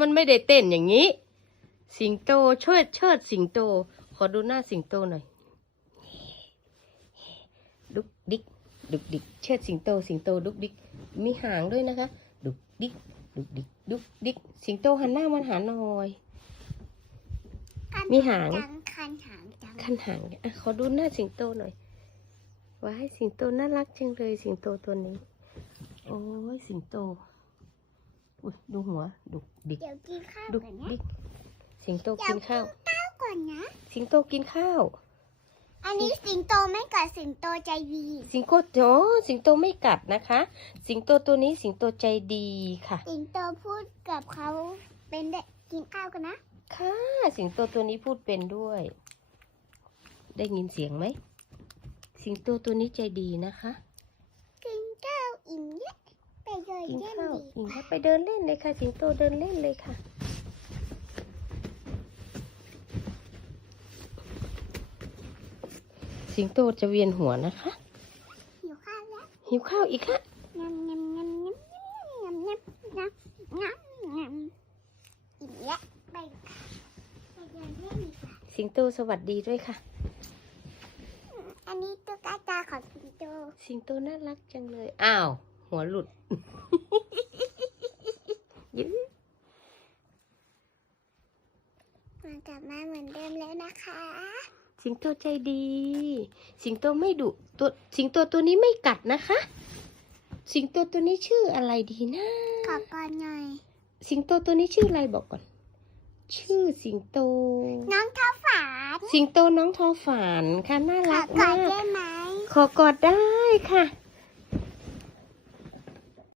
มันไม่ได้เต้นอย่างนี้ สิงโตเชิดเชิดสิงโต ขอดูหน้าสิงโตหน่อยดุกดิกดุกดิกเชิดสิงโต สิงโตดุกดิกมีหางด้วยนะคะ ดุกดิกดุกดิกดุกดิกสิงโตหันหน้ามาหาหน่อย มีหางจังคันหางจังคันหางเนี่ยอะขอดูหน้าสิงโตหน่อยว้ายสิงโตน่ารักจังเลยสิงโตตัวนี้ โอ้ยสิงโต อุ้ยดูหัวดุกดิกเดี๋ยวกินข้าวดุกก่อนนะดิกสิงโตกินข้าวข้าวก่อนนะ สิงโตกินข้าว อันนี้สิงโตไม่กัดสิงโตใจดีสิงโตโอ้สิงโตไม่กัดนะคะ สิงโตตัวนี้สิงโตใจดีค่ะ สิงโตพูดกับเขาเป็นเด็กกินข้าวกันนะ ค่ะ สิงโตตัวนี้พูดเป็นด้วย ได้ยินเสียงไหม สิงโตตัวนี้ใจดีนะคะ กินข้าวอิ่มเยอะไปเลย กินเล่นข้าวดีอิงค่ะไปเดินเล่นเลยค่ะสิงโตเดินเล่นเลยค่ะ สิงโตจะเวียนหัวนะคะหิวข้าวแล้วหิวข้าวอีกค่ะยำยำยำยำยำยำยำยำยำอิ่มเยอะไปไปเดินเล่นดีกว่าสิงโตสวัสดีด้วยค่ะอันนี้ตุ๊กตาของสิงโต สิงโตน่ารักจังเลย อ้าว หัวหลุด ยื้อมากลับมาเหมือนเดิมแล้วนะคะ สิงโตใจดี สิงโตไม่ดุตัวสิงโตตัวนี้ไม่กัดนะคะ สิงโตตัวนี้ชื่ออะไรดีนะขอบก่อนหน่อยสิงโตตัวนี้ชื่ออะไรบอกก่อน ชื่อสิงโต น้องท้าฝานสิงโตน้องทอฝันค่ะน่าขอรักกอมาดกได้ไหมขอกอดได้ค่ะ